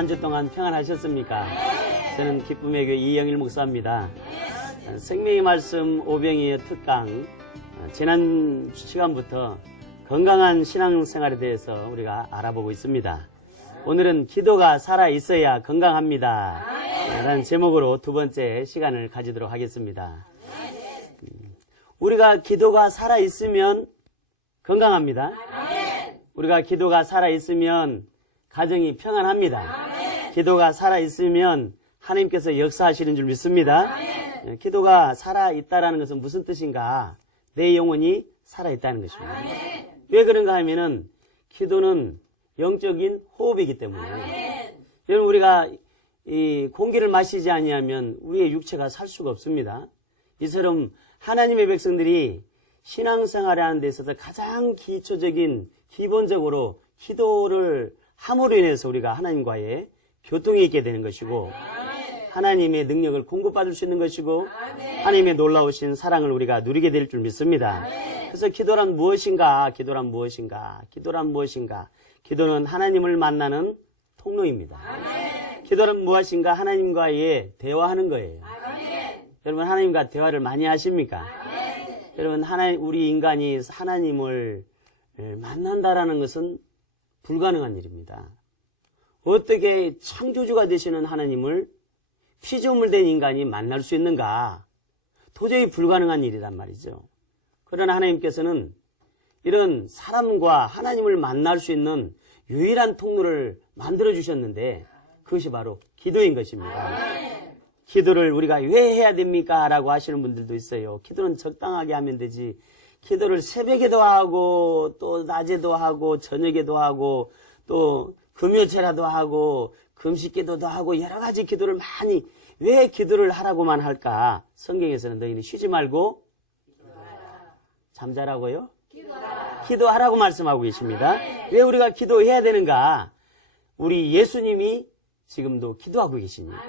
한 주 동안 평안하셨습니까? 저는 기쁨의 교회 이영일 목사입니다. 생명의 말씀 오병이어 특강 지난 시간부터 건강한 신앙생활에 대해서 우리가 알아보고 있습니다. 오늘은 기도가 살아있어야 건강합니다 라는 제목으로 두 번째 시간을 가지도록 하겠습니다. 우리가 기도가 살아있으면 건강합니다. 우리가 기도가 살아있으면 가정이 평안합니다. 기도가 살아있으면 하나님께서 역사하시는 줄 믿습니다. 기도가 살아있다는 것은 무슨 뜻인가? 내 영혼이 살아있다는 것입니다. 왜 그런가 하면은 기도는 영적인 호흡이기 때문에 여러분 우리가 이 공기를 마시지 아니하면 우리의 육체가 살 수가 없습니다. 이처럼 하나님의 백성들이 신앙생활을 하는 데 있어서 가장 기초적인 기본적으로 기도를 함으로 인해서 우리가 하나님과의 교통이 있게 되는 것이고 하나님의 능력을 공급받을 수 있는 것이고 하나님의 놀라우신 사랑을 우리가 누리게 될 줄 믿습니다. 그래서 기도란 무엇인가? 기도란 무엇인가? 기도란 무엇인가? 기도는 하나님을 만나는 통로입니다. 기도란 무엇인가? 하나님과의 대화하는 거예요. 여러분 하나님과 대화를 많이 하십니까? 여러분 우리 인간이 하나님을 만난다라는 것은 불가능한 일입니다. 어떻게 창조주가 되시는 하나님을 피조물 된 인간이 만날 수 있는가? 도저히 불가능한 일이란 말이죠. 그러나 하나님께서는 이런 사람과 하나님을 만날 수 있는 유일한 통로를 만들어 주셨는데 그것이 바로 기도인 것입니다. 기도를 우리가 왜 해야 됩니까? 라고 하시는 분들도 있어요. 기도는 적당하게 하면 되지. 기도를 새벽에도 하고 또 낮에도 하고 저녁에도 하고 또 금요일체라도 하고 금식기도도 하고 여러 가지 기도를 많이 왜 기도를 하라고만 할까? 성경에서는 너희는 쉬지 말고 잠자라고요? 기도하라고 말씀하고 계십니다. 왜 우리가 기도해야 되는가? 우리 예수님이 지금도 기도하고 계십니다.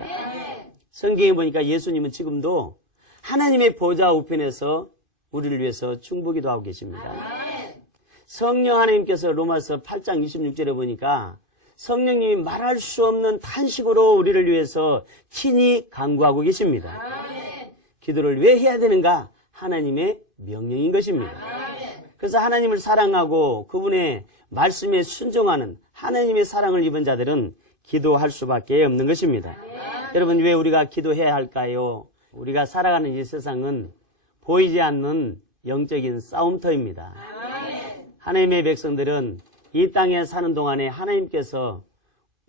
성경에 보니까 예수님은 지금도 하나님의 보좌 우편에서 우리를 위해서 충보기도 하고 계십니다. 성령 하나님께서 로마서 8장 26절에 보니까 성령님이 말할 수 없는 탄식으로 우리를 위해서 친히 간구하고 계십니다. 기도를 왜 해야 되는가? 하나님의 명령인 것입니다. 그래서 하나님을 사랑하고 그분의 말씀에 순종하는 하나님의 사랑을 입은 자들은 기도할 수밖에 없는 것입니다. 여러분 왜 우리가 기도해야 할까요? 우리가 살아가는 이 세상은 보이지 않는 영적인 싸움터입니다. 하나님의 백성들은 이 땅에 사는 동안에 하나님께서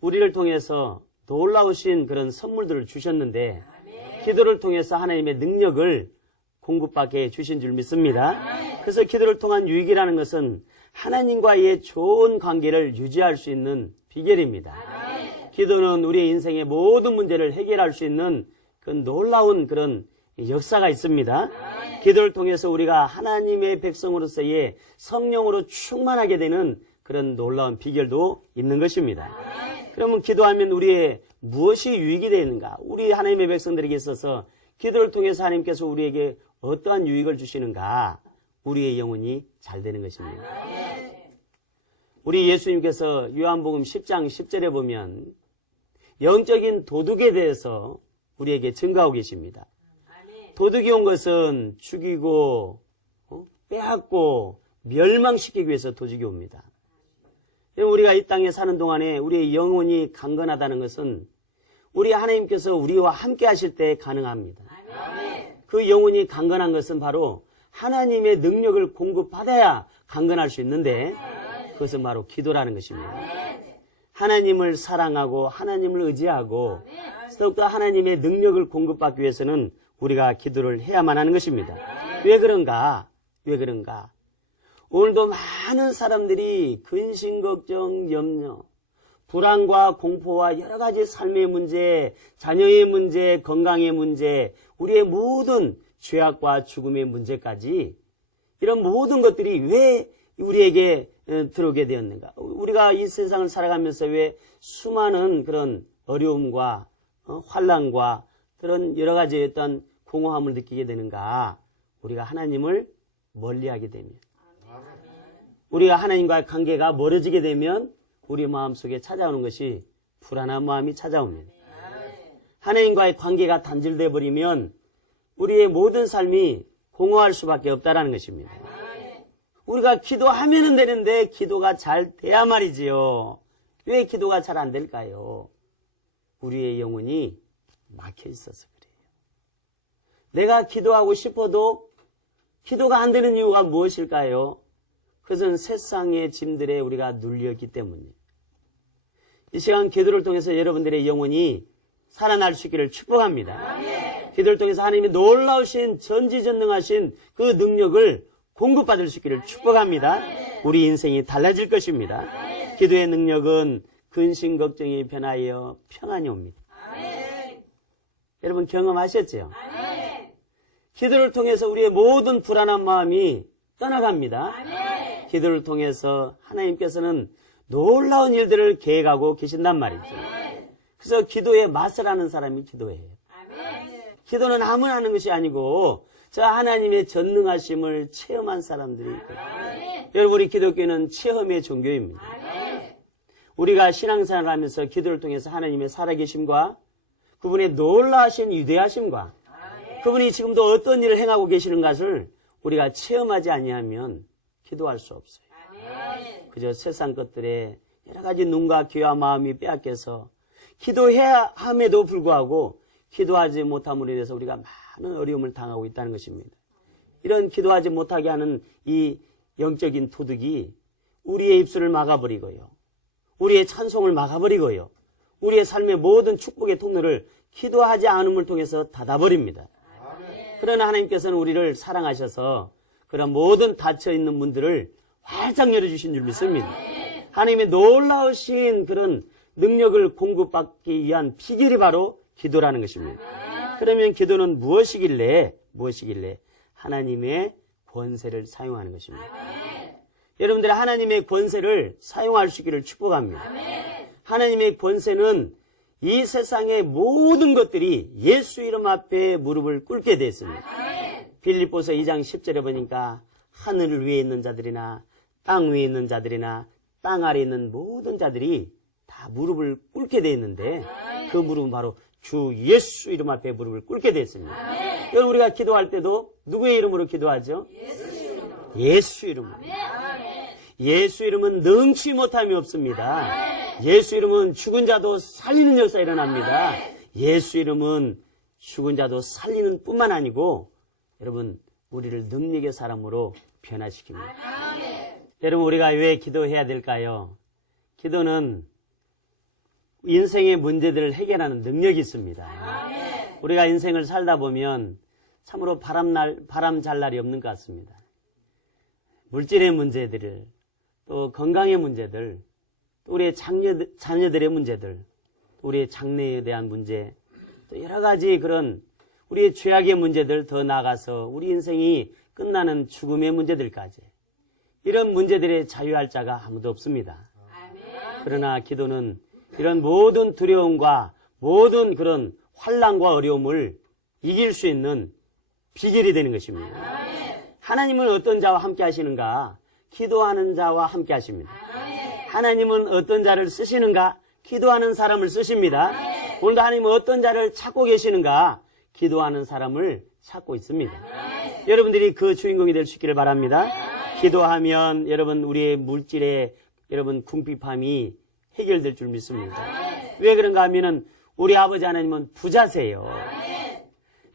우리를 통해서 놀라우신 그런 선물들을 주셨는데 기도를 통해서 하나님의 능력을 공급받게 주신 줄 믿습니다. 그래서 기도를 통한 유익이라는 것은 하나님과의 좋은 관계를 유지할 수 있는 비결입니다. 기도는 우리의 인생의 모든 문제를 해결할 수 있는 그 놀라운 그런 역사가 있습니다. 기도를 통해서 우리가 하나님의 백성으로서의 성령으로 충만하게 되는 그런 놀라운 비결도 있는 것입니다. 그러면 기도하면 우리의 무엇이 유익이 되는가? 우리 하나님의 백성들에게 있어서 기도를 통해서 하나님께서 우리에게 어떠한 유익을 주시는가? 우리의 영혼이 잘 되는 것입니다. 우리 예수님께서 요한복음 10장 10절에 보면 영적인 도둑에 대해서 우리에게 증거하고 계십니다. 도둑이 온 것은 죽이고 빼앗고 멸망시키기 위해서 도둑이 옵니다. 우리가 이 땅에 사는 동안에 우리의 영혼이 강건하다는 것은 우리 하나님께서 우리와 함께 하실 때 가능합니다. 그 영혼이 강건한 것은 바로 하나님의 능력을 공급받아야 강건할 수 있는데 그것은 바로 기도라는 것입니다. 하나님을 사랑하고 하나님을 의지하고 더욱더 하나님의 능력을 공급받기 위해서는 우리가 기도를 해야만 하는 것입니다. 왜 그런가? 왜 그런가? 오늘도 많은 사람들이 근심, 걱정, 염려, 불안과 공포와 여러 가지 삶의 문제, 자녀의 문제, 건강의 문제, 우리의 모든 죄악과 죽음의 문제까지 이런 모든 것들이 왜 우리에게 들어오게 되었는가? 우리가 이 세상을 살아가면서 왜 수많은 그런 어려움과 환난과 그런 여러 가지 어떤 공허함을 느끼게 되는가? 우리가 하나님을 멀리하게 되면, 우리가 하나님과의 관계가 멀어지게 되면 우리 마음속에 찾아오는 것이 불안한 마음이 찾아옵니다. 하나님과의 관계가 단절되어 버리면 우리의 모든 삶이 공허할 수밖에 없다는 것입니다. 우리가 기도하면 되는데 기도가 잘 돼야 말이지요. 왜 기도가 잘 안 될까요? 우리의 영혼이 막혀 있어서 그래요. 내가 기도하고 싶어도 기도가 안 되는 이유가 무엇일까요? 그것은 세상의 짐들에 우리가 눌렸기 때문이에요. 이 시간 기도를 통해서 여러분들의 영혼이 살아날 수 있기를 축복합니다. 기도를 통해서 하나님이 놀라우신 전지전능하신 그 능력을 공급받을 수 있기를 축복합니다. 우리 인생이 달라질 것입니다. 기도의 능력은 근심 걱정이 변하여 평안이 옵니다. 여러분 경험하셨죠? 기도를 통해서 우리의 모든 불안한 마음이 떠나갑니다. 기도를 통해서 하나님께서는 놀라운 일들을 계획하고 계신단 말이죠. 그래서 기도의 맛을 아는 사람이 기도해요. 기도는 아무나 하는 것이 아니고 저 하나님의 전능하심을 체험한 사람들이 있거든요. 여러분 우리 기독교는 체험의 종교입니다. 우리가 신앙생활을 하면서 기도를 통해서 하나님의 살아계심과 그분의 놀라우신 위대하심과 그분이 지금도 어떤 일을 행하고 계시는 것을 우리가 체험하지 아니하면 기도할 수 없어요. 그저 세상 것들에 여러 가지 눈과 귀와 마음이 빼앗겨서 기도해야 함에도 불구하고 기도하지 못함으로 인해서 우리가 많은 어려움을 당하고 있다는 것입니다. 이런 기도하지 못하게 하는 이 영적인 도둑이 우리의 입술을 막아버리고요. 우리의 찬송을 막아버리고요. 우리의 삶의 모든 축복의 통로를 기도하지 않음을 통해서 닫아버립니다. 그러나 하나님께서는 우리를 사랑하셔서 그런 모든 닫혀있는 문들을 활짝 열어주신 줄 믿습니다. 하나님의 놀라우신 그런 능력을 공급받기 위한 비결이 바로 기도라는 것입니다. 그러면 기도는 무엇이길래 하나님의 권세를 사용하는 것입니다. 여러분들의 하나님의 권세를 사용할 수 있기를 축복합니다. 하나님의 권세는 이 세상의 모든 것들이 예수 이름 앞에 무릎을 꿇게 되었습니다. 빌립보서 2장 10절에 보니까 하늘 위에 있는 자들이나 땅 위에 있는 자들이나 땅 아래에 있는 모든 자들이 다 무릎을 꿇게 되어 있는데 그 무릎은 바로 주 예수 이름 앞에 무릎을 꿇게 되었습니다. 여러분 우리가 기도할 때도 누구의 이름으로 기도하죠? 예수 이름으로. 예수 이름은 능치 못함이 없습니다. 예수 이름은 죽은 자도 살리는 역사 일어납니다. 예수 이름은 죽은 자도 살리는 뿐만 아니고 여러분 우리를 능력의 사람으로 변화시킵니다. 여러분 우리가 왜 기도해야 될까요? 기도는 인생의 문제들을 해결하는 능력이 있습니다. 우리가 인생을 살다 보면 참으로 바람 잘 날이 없는 것 같습니다. 물질의 문제들을 또 건강의 문제들 또 우리의 자녀들의 문제들 우리의 장래에 대한 문제 또 여러 가지 그런 우리의 죄악의 문제들 더 나아가서 우리 인생이 끝나는 죽음의 문제들까지 이런 문제들에 자유할 자가 아무도 없습니다. 그러나 기도는 이런 모든 두려움과 모든 그런 환난과 어려움을 이길 수 있는 비결이 되는 것입니다. 하나님은 어떤 자와 함께 하시는가? 기도하는 자와 함께 하십니다. 하나님은 어떤 자를 쓰시는가? 기도하는 사람을 쓰십니다. 오늘도 하나님은 어떤 자를 찾고 계시는가? 기도하는 사람을 찾고 있습니다. 여러분들이 그 주인공이 될 수 있기를 바랍니다. 기도하면 여러분 우리의 물질의 여러분 궁핍함이 해결될 줄 믿습니다. 왜 그런가 하면은 우리 아버지 하나님은 부자세요.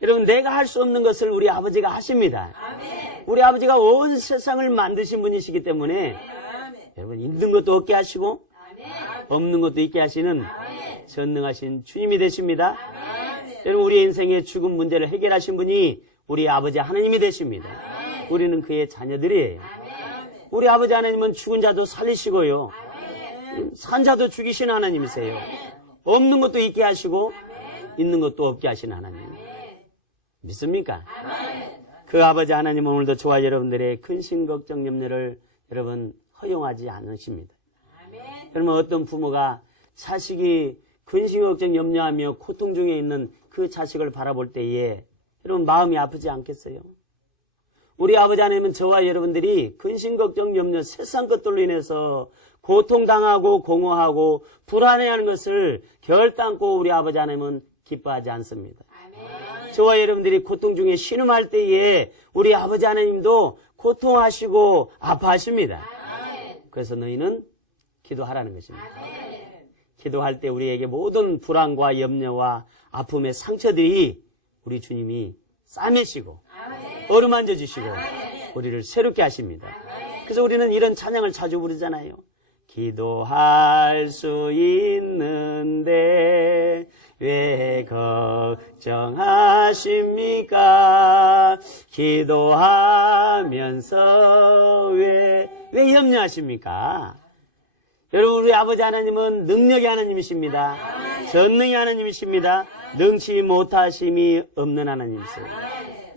여러분 내가 할 수 없는 것을 우리 아버지가 하십니다. 우리 아버지가 온 세상을 만드신 분이시기 때문에 여러분 있는 것도 없게 하시고 없는 것도 있게 하시는 전능하신 주님이 되십니다. 여러분 우리 인생의 죽음 문제를 해결하신 분이 우리 아버지 하나님이 되십니다. 우리는 그의 자녀들이에요. 우리 아버지 하나님은 죽은 자도 살리시고요. 산 자도 죽이시는 하나님이세요. 없는 것도 있게 하시고 있는 것도 없게 하시는 하나님. 믿습니까? 그 아버지 하나님은 오늘도 저와 여러분들의 근심 걱정 염려를 여러분 허용하지 않으십니다. 여러분 어떤 부모가 자식이 근심 걱정 염려하며 고통 중에 있는 그 자식을 바라볼 때에 여러분 마음이 아프지 않겠어요? 우리 아버지 하나님은 저와 여러분들이 근심 걱정 염려 세상 것들로 인해서 고통당하고 공허하고 불안해하는 것을 결단코 우리 아버지 하나님은 기뻐하지 않습니다. 저와 여러분들이 고통 중에 신음할 때에 우리 아버지 하나님도 고통하시고 아파하십니다. 그래서 너희는 기도하라는 것입니다. 기도할 때 우리에게 모든 불안과 염려와 아픔의 상처들이 우리 주님이 싸매시고 어루만져 주시고 우리를 새롭게 하십니다. 그래서 우리는 이런 찬양을 자주 부르잖아요. 기도할 수 있는데 왜 걱정하십니까? 기도하면서 왜 염려하십니까? 여러분, 우리 아버지 하나님은 능력의 하나님이십니다. 전능의 하나님이십니다. 능치 못하심이 없는 하나님이세요.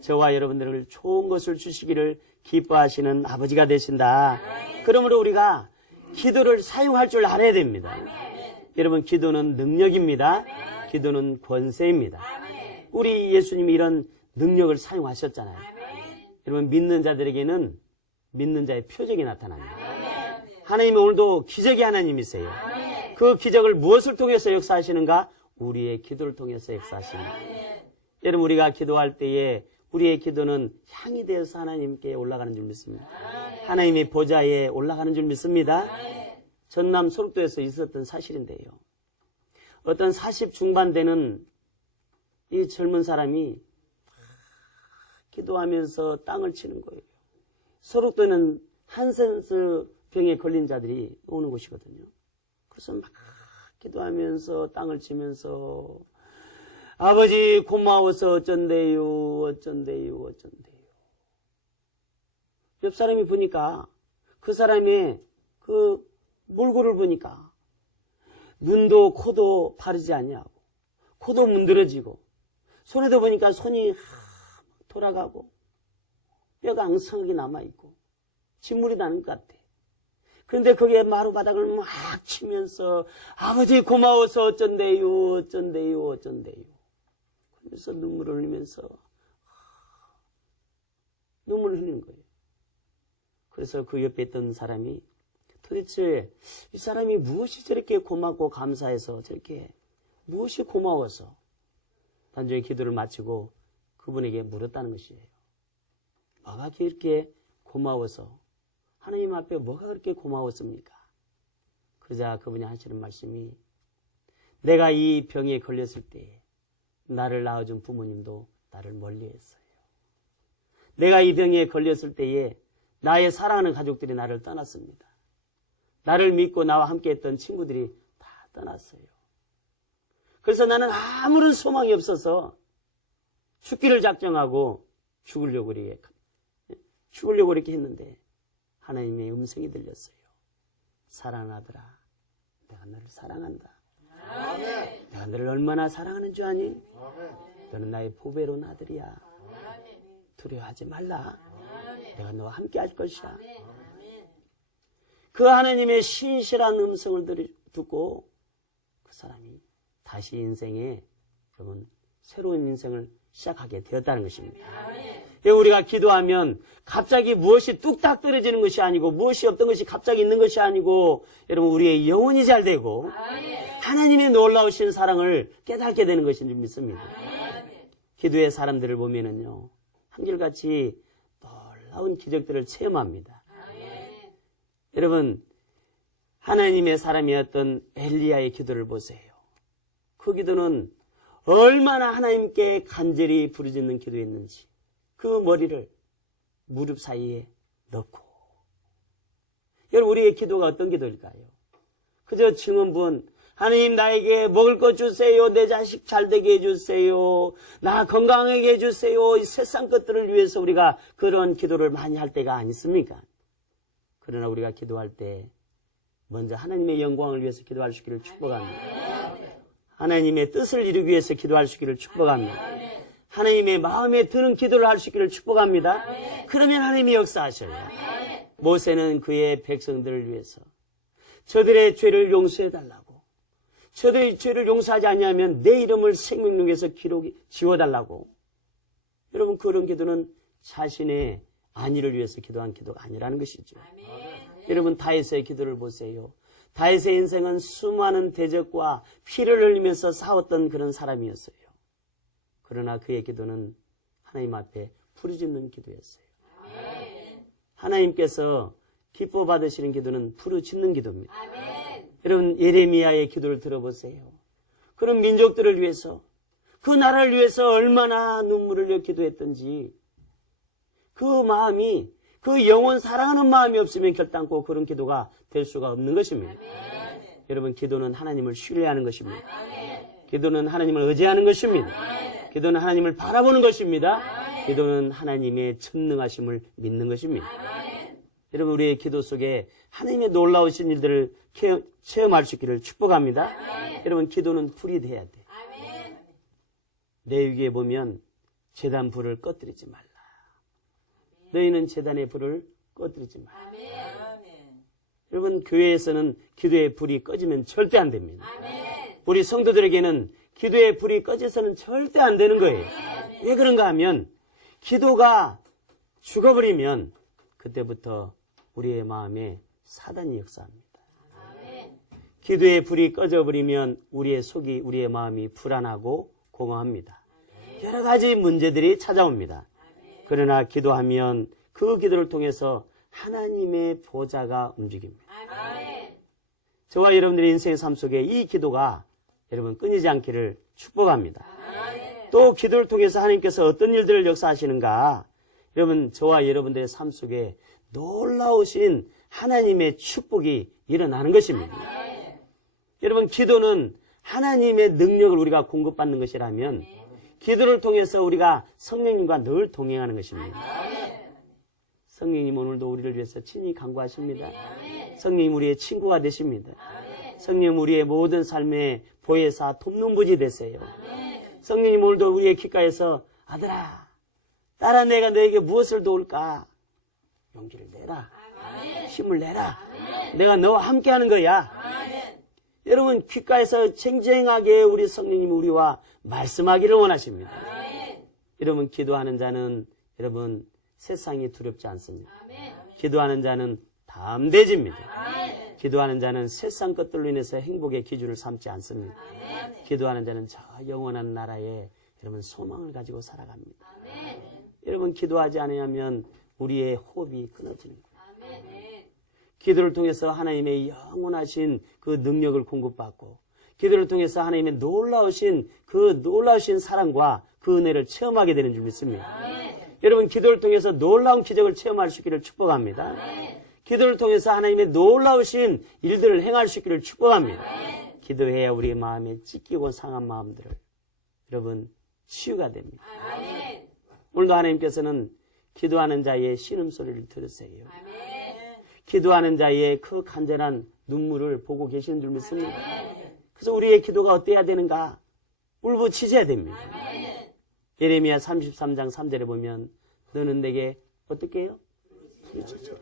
저와 여러분들을 좋은 것을 주시기를 기뻐하시는 아버지가 되신다. 그러므로 우리가 기도를 사용할 줄 알아야 됩니다. 여러분, 기도는 능력입니다. 기도는 권세입니다. 우리 예수님이 이런 능력을 사용하셨잖아요. 여러분, 믿는 자들에게는 믿는 자의 표적이 나타납니다. 하나님이 오늘도 기적의 하나님이세요. 그 기적을 무엇을 통해서 역사하시는가? 우리의 기도를 통해서 역사하십니다. 여러분, 우리가 기도할 때에 우리의 기도는 향이 되어서 하나님께 올라가는 줄 믿습니다. 하나님의 보좌에 올라가는 줄 믿습니다. 전남 소록도에서 있었던 사실인데요. 어떤 40 중반 되는 이 젊은 사람이 기도하면서 땅을 치는 거예요. 소록도는 한센스 병에 걸린 자들이 오는 곳이거든요. 그래서 막 기도하면서 땅을 치면서 아버지 고마워서 어쩐대요. 옆 사람이 보니까 그 사람의 그 몰골을 보니까 눈도 코도 바르지 않냐고, 코도 문드러지고, 손에도 보니까 손이 돌아가고 뼈가 앙상하게 남아있고 진물이 나는 것 같아. 그런데 거기에 마루바닥을 막 치면서 아버지 고마워서 어쩐대요. 그래서 눈물을 흘리면서 눈물을 흘리는 거예요. 그래서 그 옆에 있던 사람이 도대체 이 사람이 무엇이 저렇게 고맙고 감사해서 저렇게 무엇이 고마워서 단조의 기도를 마치고 그분에게 물었다는 것이에요. 뭐가 그렇게 고마워서 하나님 앞에 뭐가 그렇게 고마웠습니까? 그러자 그분이 하시는 말씀이 내가 이 병에 걸렸을 때 나를 낳아준 부모님도 나를 멀리했어요. 내가 이 병에 걸렸을 때에 나의 사랑하는 가족들이 나를 떠났습니다. 나를 믿고 나와 함께했던 친구들이 다 떠났어요. 그래서 나는 아무런 소망이 없어서 죽기를 작정하고 죽으려고 이렇게 했는데 하나님의 음성이 들렸어요. 사랑하더라. 내가 너를 사랑한다. 아멘. 내가 너를 얼마나 사랑하는 줄 아니? 아멘. 너는 나의 보배로운 아들이야. 아멘. 두려워하지 말라. 아멘. 내가 너와 함께 할 것이야. 아멘. 그 하나님의 신실한 음성을 듣고 그 사람이 다시 인생에 여러분 새로운 인생을 시작하게 되었다는 것입니다. 아멘. 우리가 기도하면 갑자기 무엇이 뚝딱 떨어지는 것이 아니고 무엇이 없던 것이 갑자기 있는 것이 아니고 여러분 우리의 영혼이 잘 되고 하나님의 놀라우신 사랑을 깨닫게 되는 것인 줄 믿습니다. 기도의 사람들을 보면은요 한결같이 놀라운 기적들을 체험합니다. 여러분 하나님의 사람이었던 엘리야의 기도를 보세요. 그 기도는 얼마나 하나님께 간절히 부르짖는 기도였는지 그 머리를 무릎 사이에 넣고 여러분 우리의 기도가 어떤 기도일까요? 그저 증언분 하나님 나에게 먹을 것 주세요. 내 자식 잘되게 해주세요. 나 건강하게 해주세요. 이 세상 것들을 위해서 우리가 그런 기도를 많이 할 때가 아니습니까? 그러나 우리가 기도할 때 먼저 하나님의 영광을 위해서 기도할 수 있기를 축복합니다. 하나님의 뜻을 이루기 위해서 기도할 수 있기를 축복합니다. 하나님의 마음에 드는 기도를 할 수 있기를 축복합니다. 그러면 하나님이 역사하셔요. 모세는 그의 백성들을 위해서 저들의 죄를 용서해달라고, 저들의 죄를 용서하지 않으면 내 이름을 생명록에서 지워달라고. 여러분 그런 기도는 자신의 안위를 위해서 기도한 기도가 아니라는 것이죠. 여러분 다윗의 기도를 보세요. 다윗의 인생은 수많은 대적과 피를 흘리면서 싸웠던 그런 사람이었어요. 그러나 그의 기도는 하나님 앞에 부르짖는 기도였어요. 하나님께서 기뻐 받으시는 기도는 부르짖는 기도입니다. 여러분, 예레미야의 기도를 들어보세요. 그런 민족들을 위해서, 그 나라를 위해서 얼마나 눈물을 흘려 기도했던지, 그 마음이, 그 영원 사랑하는 마음이 없으면 결단코 그런 기도가 될 수가 없는 것입니다. 여러분, 기도는 하나님을 신뢰하는 것입니다. 기도는 하나님을 의지하는 것입니다. 기도는 하나님을 바라보는 것입니다. 기도는 하나님의 전능하심을 믿는 것입니다. 여러분, 우리의 기도 속에 하나님의 놀라우신 일들을 체험할 수 있기를 축복합니다. 여러분, 기도는 불이 돼야 돼. 레위기에 보면 제단 불을 꺼뜨리지 말라. 너희는 제단의 불을 꺼뜨리지 말라. 여러분, 교회에서는 기도의 불이 꺼지면 절대 안 됩니다. 우리 성도들에게는 기도의 불이 꺼져서는 절대 안 되는 거예요. 왜 그런가 하면 기도가 죽어버리면 그때부터 우리의 마음에 사단이 역사합니다. 기도의 불이 꺼져버리면 우리의 속이, 우리의 마음이 불안하고 공허합니다. 여러 가지 문제들이 찾아옵니다. 그러나 기도하면 그 기도를 통해서 하나님의 보좌가 움직입니다. 저와 여러분들의 인생의 삶 속에 이 기도가 여러분 끊이지 않기를 축복합니다. 또 기도를 통해서 하나님께서 어떤 일들을 역사하시는가? 여러분, 저와 여러분들의 삶 속에 놀라우신 하나님의 축복이 일어나는 것입니다. 여러분, 기도는 하나님의 능력을 우리가 공급받는 것이라면 기도를 통해서 우리가 성령님과 늘 동행하는 것입니다. 성령님 오늘도 우리를 위해서 친히 간구하십니다. 성령님 우리의 친구가 되십니다. 성령님 우리의 모든 삶의 보혜사 돕는분이 되세요. 성령님 오늘도 우리의 귓가에서 아들아, 딸아, 내가 너에게 무엇을 도울까? 용기를 내라. 힘을 내라. 내가 너와 함께하는 거야. 여러분, 귓가에서 쟁쟁하게 우리 성령님 우리와 말씀하기를 원하십니다. 여러분, 기도하는 자는 여러분 세상이 두렵지 않습니다. 기도하는 자는 담대해집니다. 기도하는 자는 세상 것들로 인해서 행복의 기준을 삼지 않습니다. 기도하는 자는 저 영원한 나라에 여러분 소망을 가지고 살아갑니다. 여러분, 기도하지 않으면 우리의 호흡이 끊어지는 거예요. 기도를 통해서 하나님의 영원하신 그 능력을 공급받고 기도를 통해서 하나님의 놀라우신 사랑과 그 은혜를 체험하게 되는 줄 믿습니다. 여러분, 기도를 통해서 놀라운 기적을 체험할 수 있기를 축복합니다. 기도를 통해서 하나님의 놀라우신 일들을 행할 수 있기를 축복합니다. 기도해야 우리의 마음에 찢기고 상한 마음들을 여러분 치유가 됩니다. 오늘도 하나님께서는 기도하는 자의 신음소리를 들으세요. 기도하는 자의 그 간절한 눈물을 보고 계시는 줄 믿습니다. 그래서 우리의 기도가 어때야 되는가? 울부짖어야 됩니다. 예레미야 33장 3절에 보면 너는 내게 어떻게 해요? 부르짖어라.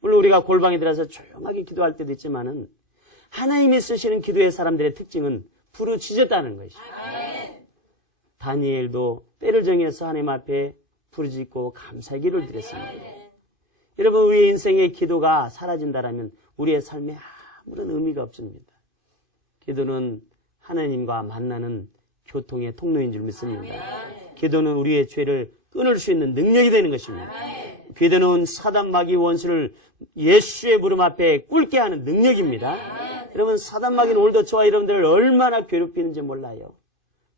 물론 우리가 골방에 들어서 조용하게 기도할 때도 있지만은 하나님이 쓰시는 기도의 사람들의 특징은 부르짖었다는 것이죠. 다니엘도 때를 정해서 하나님 앞에 부르짖고 감사의 기도를 드렸습니다. 여러분, 우리의 인생의 기도가 사라진다면 우리의 삶에 아무런 의미가 없습니다. 기도는 하나님과 만나는 교통의 통로인 줄 믿습니다. 기도는 우리의 죄를 끊을 수 있는 능력이 되는 것입니다. 기도는 사단 마귀 원수를 예수의 무릎 앞에 꿇게 하는 능력입니다. 여러분, 사단 마귀는 오늘도 저와 여러분들을 얼마나 괴롭히는지 몰라요.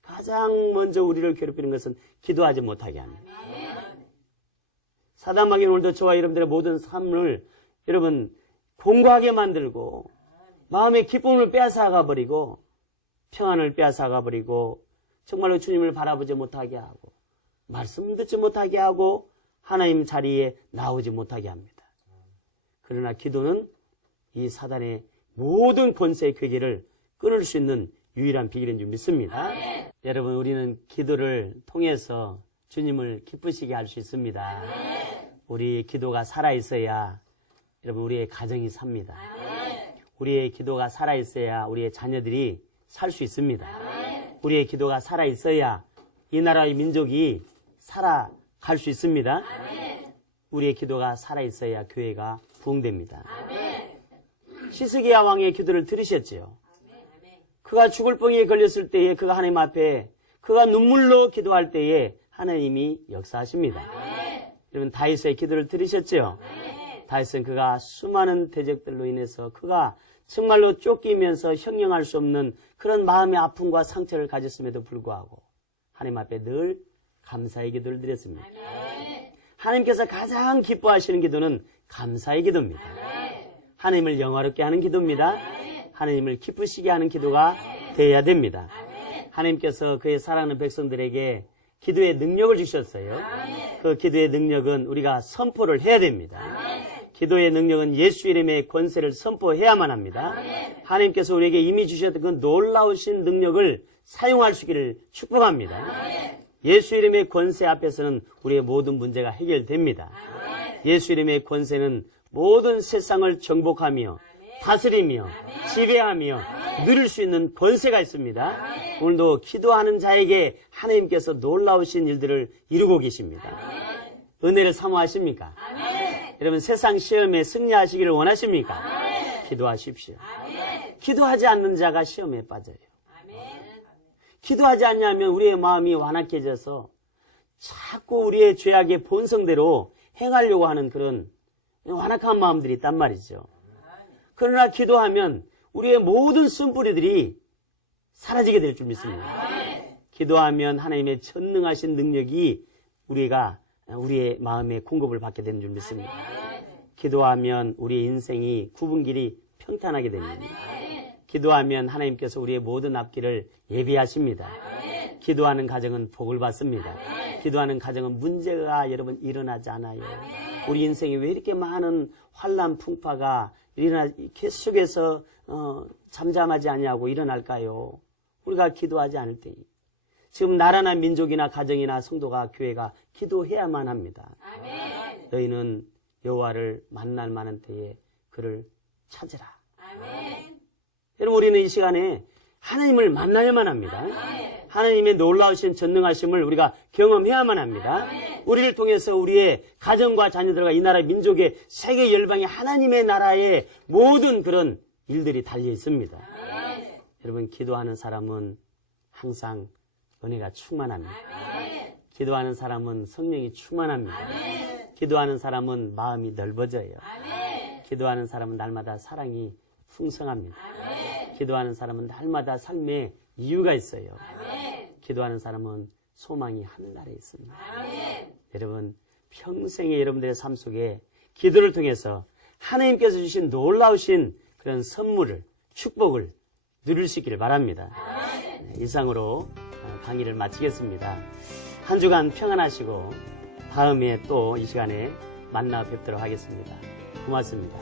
가장 먼저 우리를 괴롭히는 것은 기도하지 못하게 합니다. 사단 마귀는 오늘도 저와 여러분들의 모든 삶을 여러분 공고하게 만들고 마음의 기쁨을 빼앗아가 버리고 평안을 빼앗아가 버리고 정말로 주님을 바라보지 못하게 하고 말씀 듣지 못하게 하고 하나님 자리에 나오지 못하게 합니다. 그러나 기도는 이 사단의 모든 권세의 괴계를 끊을 수 있는 유일한 비결인 줄 믿습니다. 여러분, 우리는 기도를 통해서 주님을 기쁘시게 할 수 있습니다. 우리 기도가 살아있어야 여러분 우리의 가정이 삽니다. 우리의 기도가 살아있어야 우리의 자녀들이 살 수 있습니다. 우리의 기도가 살아있어야 이 나라의 민족이 살아갈 수 있습니다. 우리의 기도가 살아있어야 교회가 부흥됩니다. 히스기야 왕의 기도를 들으셨지요. 그가 죽을 병에 걸렸을 때에 그가 하나님 앞에 그가 눈물로 기도할 때에 하나님이 역사하십니다. 여러분 다윗의 기도를 들으셨죠? 다윗은 그가 수많은 대적들로 인해서 그가 정말로 쫓기면서 형용할 수 없는 그런 마음의 아픔과 상처를 가졌음에도 불구하고 하나님 앞에 늘 감사의 기도를 드렸습니다. 하나님께서 가장 기뻐하시는 기도는 감사의 기도입니다. 하나님을 영화롭게 하는 기도입니다. 하나님을 기쁘시게 하는 기도가 되어야 됩니다. 하나님께서 그의 사랑하는 백성들에게 기도의 능력을 주셨어요. 그 기도의 능력은 우리가 선포를 해야 됩니다. 기도의 능력은 예수 이름의 권세를 선포해야만 합니다. 하나님께서 우리에게 이미 주셨던 그 놀라우신 능력을 사용할 수 있기를 축복합니다. 예수 이름의 권세 앞에서는 우리의 모든 문제가 해결됩니다. 예수 이름의 권세는 모든 세상을 정복하며 다스리며 지배하며 누릴 수 있는 권세가 있습니다. 오늘도 기도하는 자에게 하나님께서 놀라우신 일들을 이루고 계십니다. 은혜를 사모하십니까? 여러분 세상 시험에 승리하시기를 원하십니까? 기도하십시오. 기도하지 않는 자가 시험에 빠져요. 기도하지 않냐면 우리의 마음이 완악해져서 자꾸 우리의 죄악의 본성대로 행하려고 하는 그런 완악한 마음들이 있단 말이죠. 그러나 기도하면 우리의 모든 쓴뿌리들이 사라지게 될 줄 믿습니다. 기도하면 하나님의 전능하신 능력이 우리의 마음에 공급을 받게 되는 줄 믿습니다. 기도하면 우리의 인생이 구분길이 평탄하게 됩니다. 기도하면 하나님께서 우리의 모든 앞길을 예비하십니다. 기도하는 가정은 복을 받습니다. 기도하는 가정은 문제가 여러분 일어나지 않아요. 우리 인생에 왜 이렇게 많은 환난 풍파가 계속해서 잠잠하지 않냐고 일어날까요? 우리가 기도하지 않을 때니. 지금 나라나 민족이나 가정이나 성도가 교회가 기도해야만 합니다. 아멘. 너희는 여호와를 만날 만한 때에 그를 찾으라. 아멘. 여러분 우리는 이 시간에 하나님을 만나야만 합니다. 아멘. 하나님의 놀라우신 전능하심을 우리가 경험해야만 합니다. 아멘. 우리를 통해서 우리의 가정과 자녀들과 이 나라 민족의 세계 열방의 하나님의 나라의 모든 그런 일들이 달려 있습니다. 아멘. 여러분 기도하는 사람은 항상 은혜가 충만합니다. 아멘. 기도하는 사람은 성령이 충만합니다. 아멘. 기도하는 사람은 마음이 넓어져요. 아멘. 기도하는 사람은 날마다 사랑이 풍성합니다. 아멘. 기도하는 사람은 날마다 삶에 이유가 있어요. 아멘. 기도하는 사람은 소망이 하늘나라에 있습니다. 아멘. 여러분 평생에 여러분들의 삶 속에 기도를 통해서 하나님께서 주신 놀라우신 그런 선물을 축복을 누릴 수 있기를 바랍니다. 아멘. 이상으로 강의를 마치겠습니다. 한 주간 평안하시고 다음에 또 이 시간에 만나 뵙도록 하겠습니다. 고맙습니다.